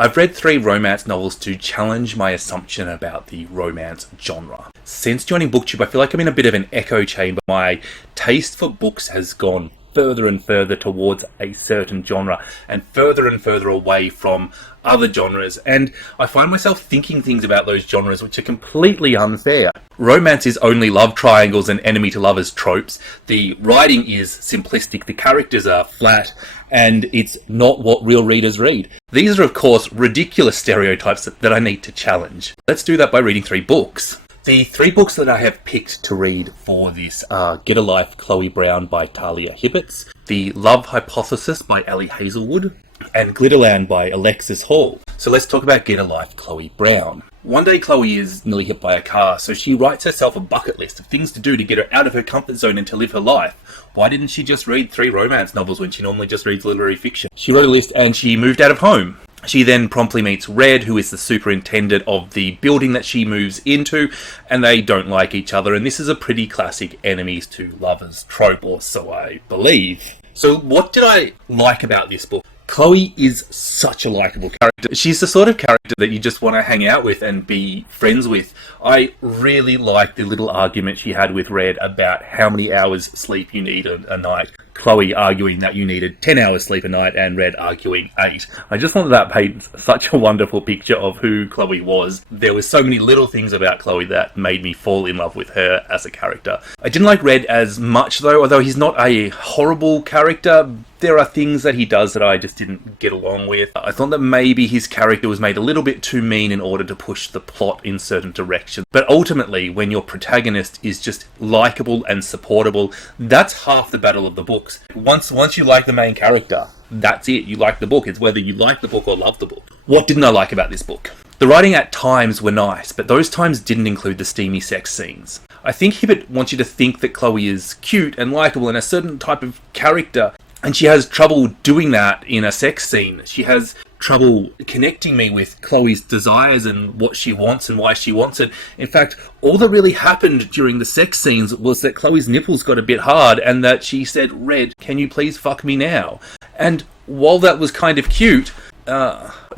I've read 3 romance novels to challenge my assumption about the romance genre. Since joining booktube, I feel like I'm in a bit of an echo chamber. My taste for books has gone further and further towards a certain genre and further away from other genres, and I find myself thinking things about those genres which are completely unfair. Romance is only love triangles and enemy to lovers tropes. The writing is simplistic, the characters are flat, and it's not what real readers read. These are, of course, ridiculous stereotypes that I need to challenge. Let's do that by reading 3 books. The 3 books that I have picked to read for this are Get a Life, Chloe Brown by Talia Hibbert, The Love Hypothesis by Hazelwood, and Glitterland by Alexis Hall. So let's talk about Get a Life, Chloe Brown. One day Chloe is nearly hit by a car, so she writes herself a bucket list of things to do to get her out of her comfort zone and to live her life. Why didn't she just read 3 romance novels when she normally just reads literary fiction? She wrote a list and she moved out of home. She then promptly meets Red, who is the superintendent of the building that she moves into, and they don't like each other, and this is a pretty classic enemies to lovers trope, or so I believe. So what did I like about this book? Chloe is such a likeable character. She's the sort of character that you just want to hang out with and be friends with. I really like the little argument she had with Red about how many hours sleep you need a night. Chloe arguing that you needed 10 hours sleep a night and Red arguing 8. I just thought that paints such a wonderful picture of who Chloe was. There were so many little things about Chloe that made me fall in love with her as a character. I didn't like Red as much though, although he's not a horrible character. There are things that he does that I just didn't get along with. I thought that maybe his character was made a little bit too mean in order to push the plot in certain directions. But ultimately, when your protagonist is just likeable and supportable, that's half the battle of the books. Once you like the main character, that's it. You like the book. It's whether you like the book or love the book. What didn't I like about this book? The writing at times were nice, but those times didn't include the steamy sex scenes. I think Hibbert wants you to think that Chloe is cute and likeable and a certain type of character, and she has trouble doing that in a sex scene. She has trouble connecting me with Chloe's desires and what she wants and why she wants it. In fact, all that really happened during the sex scenes was that Chloe's nipples got a bit hard and that she said, "Red, can you please fuck me now?" And while that was kind of cute,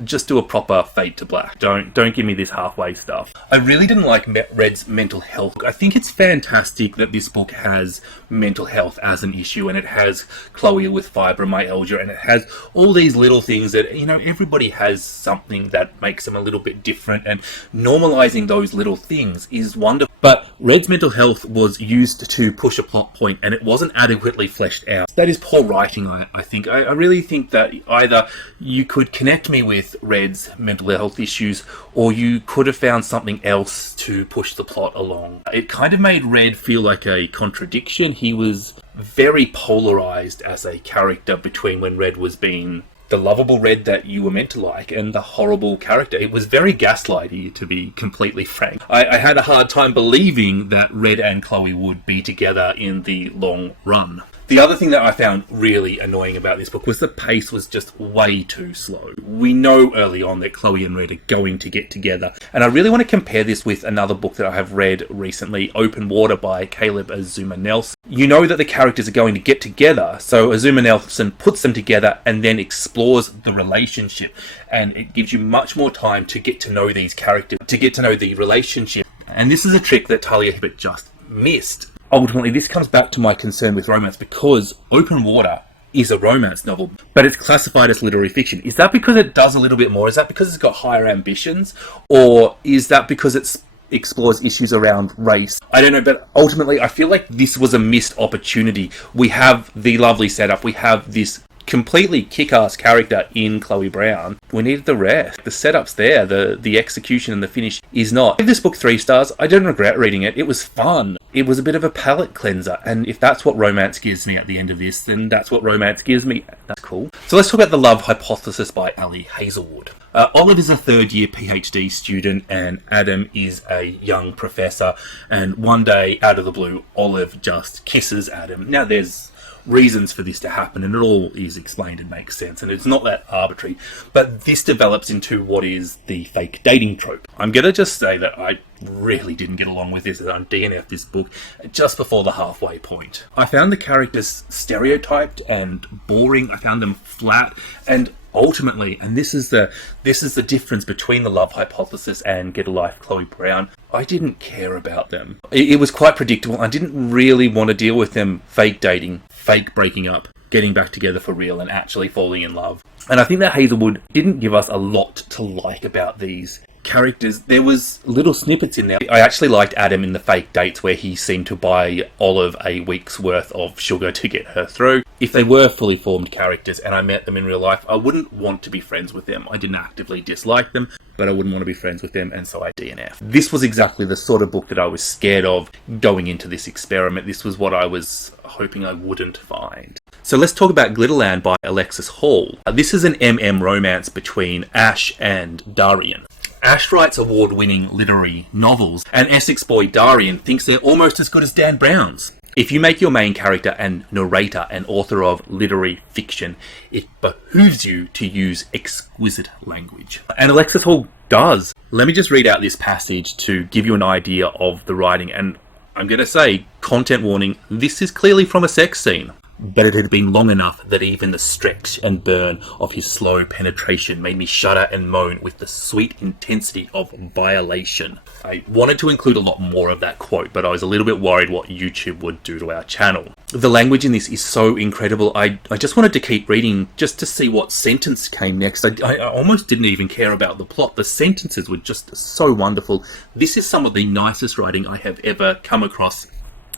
just do a proper fade to black. Don't give me this halfway stuff. I really didn't like Red's mental health. I think it's fantastic that this book has mental health as an issue, and it has Chloe with fibromyalgia, and it has all these little things that, everybody has something that makes them a little bit different, and normalizing those little things is wonderful. But Red's mental health was used to push a plot point, and it wasn't adequately fleshed out. That is poor writing, I think. I really think that either you could connect me with Red's mental health issues, or you could have found something else to push the plot along. It kind of made Red feel like a contradiction. He was very polarized as a character between when Red was being the lovable Red that you were meant to like and the horrible character. It was very gaslighty, to be completely frank. I had a hard time believing that Red and Chloe would be together in the long run. The other thing that I found really annoying about this book was the pace was just way too slow. We know early on that Chloe and Red are going to get together, and I really want to compare this with another book that I have read recently, Open Water by Caleb Azuma Nelson. You know that the characters are going to get together, so Azuma Nelson puts them together and then explores the relationship, and it gives you much more time to get to know these characters, to get to know the relationship. And this is a trick that Talia Hibbert just missed. Ultimately, this comes back to my concern with romance, because Open Water is a romance novel, but it's classified as literary fiction. Is that because it does a little bit more? Is that because it's got higher ambitions? Or is that because it explores issues around race? I don't know, but ultimately, I feel like this was a missed opportunity. We have the lovely setup. We have this completely kick-ass character in Chloe Brown. We needed the rest. The setup's there. The execution and the finish is not. I give this book 3 stars. I don't regret reading it. It was fun. It was a bit of a palate cleanser. And if that's what romance gives me at the end of this, then that's what romance gives me. That's cool. So let's talk about The Love Hypothesis by Hazelwood. Olive is a third-year PhD student and Adam is a young professor. And one day, out of the blue, Olive just kisses Adam. Now, there's reasons for this to happen, and it all is explained and makes sense, and it's not that arbitrary, but this develops into what is the fake dating trope. I'm going to just say that I really didn't get along with this, and I DNF'd this book just before the halfway point. I found the characters stereotyped and boring. I found them flat, and ultimately, and this is the difference between The Love Hypothesis and Get a Life, Chloe Brown, I didn't care about them. It was quite predictable. I didn't really want to deal with them fake dating, fake breaking up, getting back together for real, and actually falling in love. And I think that Hazelwood didn't give us a lot to like about these characters. There was little snippets in there. I actually liked Adam in the fake dates where he seemed to buy Olive a week's worth of sugar to get her through. If they were fully formed characters and I met them in real life, I wouldn't want to be friends with them. I didn't actively dislike them, but I wouldn't want to be friends with them, and so I DNF. This was exactly the sort of book that I was scared of going into this experiment. This was what I was hoping I wouldn't find. So let's talk about Glitterland by Alexis Hall. This is an MM romance between Ash and Darian. Ash writes award-winning literary novels, and Essex boy Darian thinks they're almost as good as Dan Brown's. If you make your main character and narrator an author of literary fiction, it behooves you to use exquisite language. And Alexis Hall does. Let me just read out this passage to give you an idea of the writing, and I'm going to say, content warning, this is clearly from a sex scene. But it had been long enough that even the stretch and burn of his slow penetration made me shudder and moan with the sweet intensity of violation. I wanted to include a lot more of that quote, but I was a little bit worried what YouTube would do to our channel. The language in this is so incredible. I just wanted to keep reading just to see what sentence came next. I almost didn't even care about the plot. The sentences were just so wonderful. This is some of the nicest writing I have ever come across.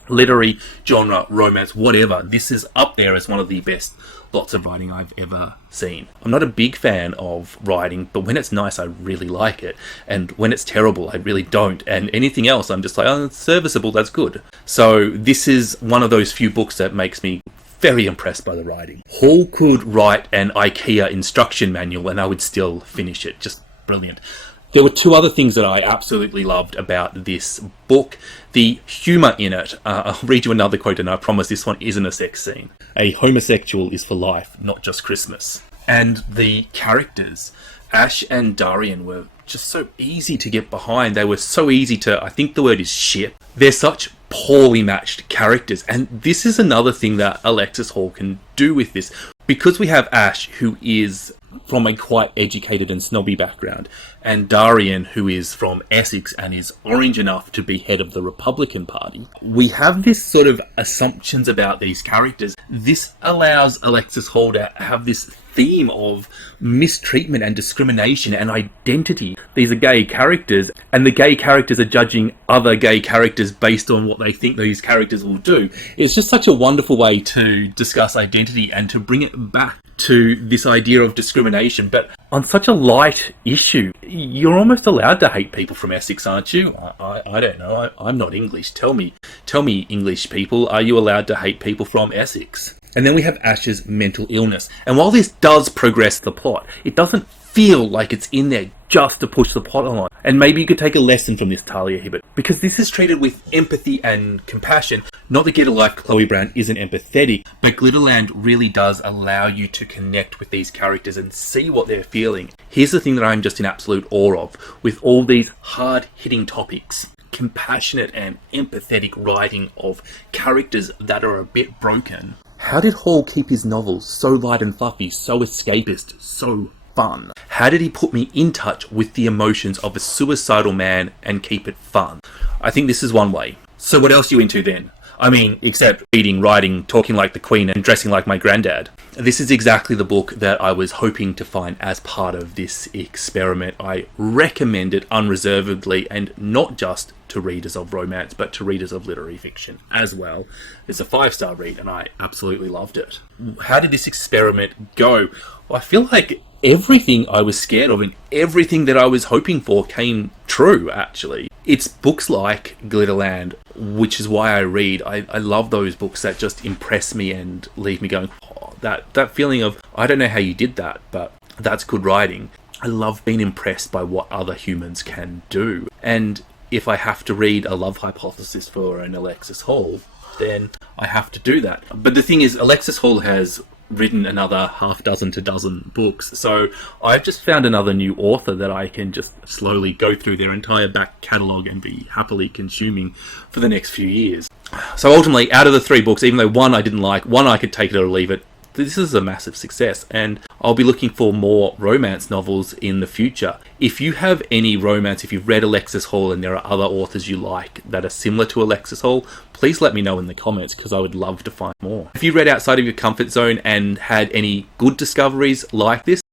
Literary, genre, romance, whatever. This is up there as one of the best lots of writing I've ever seen. I'm not a big fan of writing, but when it's nice, I really like it. And when it's terrible, I really don't. And anything else, I'm just like, oh, it's serviceable, that's good. So this is one of those few books that makes me very impressed by the writing. Hall could write an IKEA instruction manual and I would still finish it. Just brilliant. There were two other things that I absolutely loved about this book. The humour in it. I'll read you another quote, and I promise this one isn't a sex scene. A homosexual is for life, not just Christmas. And the characters. Ash and Darian were just so easy to get behind. They were so easy to, I think the word is ship. They're such poorly matched characters. And this is another thing that Alexis Hall can do with this. Because we have Ash, who is from a quite educated and snobby background, and Darian, who is from Essex and is orange enough to be head of the Republican Party, we have this sort of assumptions about these characters. This allows Alexis Hall to have this theme of mistreatment and discrimination and identity. These are gay characters, and the gay characters are judging other gay characters based on what they think these characters will do. It's just such a wonderful way to discuss identity and to bring it back to this idea of discrimination, but on such a light issue. You're almost allowed to hate people from Essex, aren't you? I don't know. I'm not English. Tell me, English people, are you allowed to hate people from Essex? And then we have Ash's mental illness. And while this does progress the plot, it doesn't feel like it's in there just to push the plot along. And maybe you could take a lesson from this, Talia Hibbert, because this is treated with empathy and compassion. Not that Get a Life, Chloe Brown isn't empathetic, but Glitterland really does allow you to connect with these characters and see what they're feeling. Here's the thing that I'm just in absolute awe of, with all these hard-hitting topics. Compassionate and empathetic writing of characters that are a bit broken. How did Hall keep his novels so light and fluffy, so escapist, so fun? How did he put me in touch with the emotions of a suicidal man and keep it fun? I think this is one way. So what else are you into then? I mean, except reading, writing, talking like the Queen and dressing like my granddad. This is exactly the book that I was hoping to find as part of this experiment. I recommend it unreservedly, and not just to readers of romance, but to readers of literary fiction as well. It's a 5-star read, and I absolutely loved it. How did this experiment go? Well, I feel like everything I was scared of and everything that I was hoping for came true, actually. It's books like Glitterland, which is why I read. I love those books that just impress me and leave me going, oh, that feeling of, I don't know how you did that, but that's good writing. I love being impressed by what other humans can do. And if I have to read A Love Hypothesis for an Alexis Hall, then I have to do that. But the thing is, Alexis Hall has written another half dozen to dozen books, so I've just found another new author that I can just slowly go through their entire back catalogue and be happily consuming for the next few years. So ultimately, out of the 3 books, even though one I didn't like, one I could take it or leave it, this is a massive success, and I'll be looking for more romance novels in the future. If you have any romance, if you've read Alexis Hall and there are other authors you like that are similar to Alexis Hall, please let me know in the comments because I would love to find more. If you read outside of your comfort zone and had any good discoveries like this,